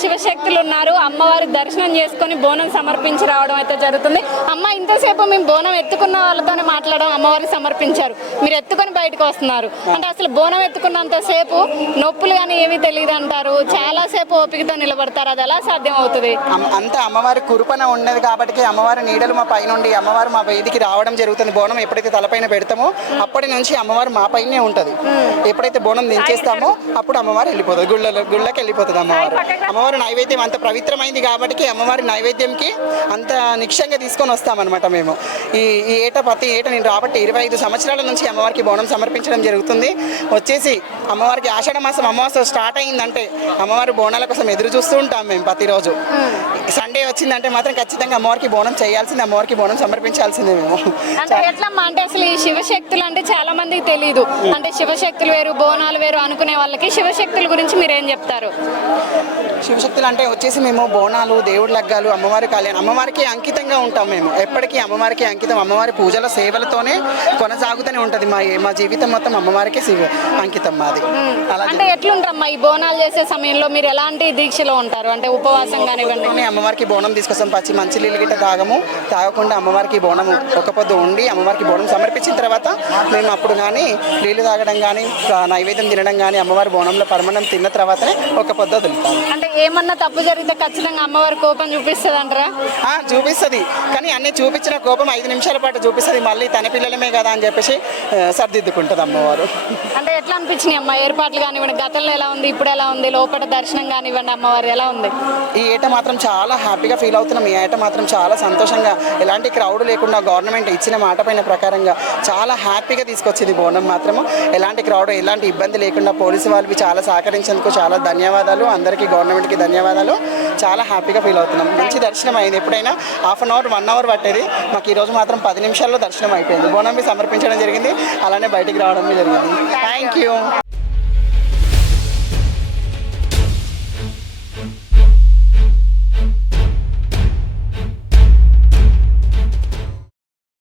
శివశక్తులు ఉన్నారు. అమ్మవారి దర్శనం చేసుకొని బోనం సమర్పించి రావడం అయితే జరుగుతుంది. అమ్మ ఇంతసేపు మేము బోనం ఎత్తుకున్న వాళ్ళతోనే మాట్లాడడం అమ్మవారికి సమర్పించారు. మీరు ఎత్తుకొని బయటకు వస్తున్నారు. అంటే అసలు బోనం ఎత్తుకున్నంత సేపు నొప్పులు కానీ ఏమీ తెలియదు అంటారు. చాలా సేపు ఓపికతో నిలబడతారు. అది ఎలా సాధ్యం అవుతుంది అంతా అమ్మవారి కురుపన ఉన్నది కాబట్టి అమ్మవారి నీడలు మా పైనుండి అమ్మవారు మా వేదికి రావడం జరుగుతుంది. బోనం ఎప్పుడైతే తలపైన పెడతామో అప్పటి నుంచి అమ్మవారు మా పైనే ఉంటుంది. ఎప్పుడైతే బోనం దించేస్తామో అప్పుడు అమ్మవారు వెళ్ళిపోతుంది. గుళ్ళలో గుళ్ళకి వెళ్ళిపోతుంది అమ్మవారు. అమ్మవారి నైవేద్యం అంత పవిత్రమైంది కాబట్టి అమ్మవారి నైవేద్యంకి అంత నిక్షంగా తీసుకొని వస్తామన్నమాట మేము. ఈ ఈ ఏట ప్రతి ఏట నేను రాబట్టి ఇరవై ఐదు సంవత్సరాల నుంచి అమ్మవారికి బోనం సమర్పించడం జరుగుతుంది. వచ్చేసి అమ్మవారికి ఆషాఢ మాసం అమావాస్య స్టార్ట్ అయిందంటే అమ్మవారి బోనాల కోసం ఎదురు చూస్తూ ఉంటాం మేము ప్రతిరోజు. సండే వచ్చిందంటే మాత్రం ఖచ్చితంగా అమ్మవారికి బోనం చేయాల్సిందే అమ్మవారికి బోనం సమర్పించాల్సిందే మేము. అంటే ఎట్లమ్మా? అంటే అసలు ఈ శివశక్తులు అంటే చాలా మందికి తెలియదు అంటే శివశక్తులు వేరు బోనాలు వేరు అనుకునే వాళ్ళకి శివశక్తుల గురించి మీరు ఏం చెప్తారు? శివశక్తులు అంటే వచ్చేసి మేము బోనాలు దేవుడి లగ్గాలు అమ్మవారి కళ్యాణం. అమ్మవారికి అంకితంగా ఉంటాం మేము. ఎప్పటికీ అమ్మవారికి అంకితం. అమ్మవారి పూజల సేవలతోనే కొనసాగుతూనే ఉంటుంది మా మా జీవితం మొత్తం అమ్మవారికి శివ- అంకితం మాది. అలా అంటే ఎట్లుంటారమ్మా ఈ బోనాలు చేసే సమయంలో మీరు ఎలాంటి దీక్షలో ఉంటారు? అంటే ఉపవాసం కానివ్వండి. అమ్మవారికి బోనం తీసుకొస్తాం. పచ్చి మంచి నీళ్ళు గిట్ట తాగము. తాగకుండా అమ్మవారికి బోనం ఒక పొద్దు ఉండి అమ్మవారికి బోనం సమర్పించిన తర్వాత మేము అప్పుడు కానీ నీళ్ళు తాగడం కానీ నైవేద్యం తినడం కానీ అమ్మవారి బోనంలో పరమణం తిన్న తర్వాతనే ఒక పొద్దు అంటే ఏమన్నా తప్పు జరిగితే ఖచ్చితంగా అమ్మవారి కోపం చూపిస్తుంది అంటారా ఆ, చూపిస్తుంది. కానీ అన్ని చూపించిన కోపం ఐదు నిమిషాల పాటు చూపిస్తుంది. మళ్ళీ తన పిల్లలమే కదా అని చెప్పేసి సర్దిద్దుకుంటుంది అమ్మవారు. అంటే ఎట్లా అనిపించినాయి అమ్మ? ఏర్పాట్లు కానివ్వండి గతంలో ఎలా ఉంది ఇప్పుడు ఎలా ఉంది? లోపల దర్శనం కానివ్వండి అమ్మవారి ఎలా ఉంది? ఈ ఏట మాత్రం చాలా హ్యాపీగా ఫీల్ అవుతున్నాం. ఈ ఏట మాత్రం చాలా సంతోషంగా ఎలాంటి క్రౌడ్ లేకుండా గవర్నమెంట్ ఇచ్చిన మాట పైన ప్రకారంగా చాలా హ్యాపీగా తీసుకొచ్చింది బోనం మాత్రము. ఎలాంటి క్రౌడ్ ఎలాంటి ఇబ్బంది లేకుండా పోలీసు వాళ్ళకి చాలా సహకరించేందుకు చాలా ధన్యవాదాలు. అందరికీ గవర్నమెంట్కి ధన్యవాదాలు. చాలా హ్యాపీగా ఫీల్ అవుతున్నాం. మంచి దర్శనం అయింది. ఎప్పుడైనా half an hour one hour పట్టేది. మాకు ఈరోజు మాత్రం పది నిమిషాల్లో దర్శనం అయిపోయింది. బోనం సమర్పించడం జరిగింది. అలానే బయటికి రావడం జరిగింది. Thank you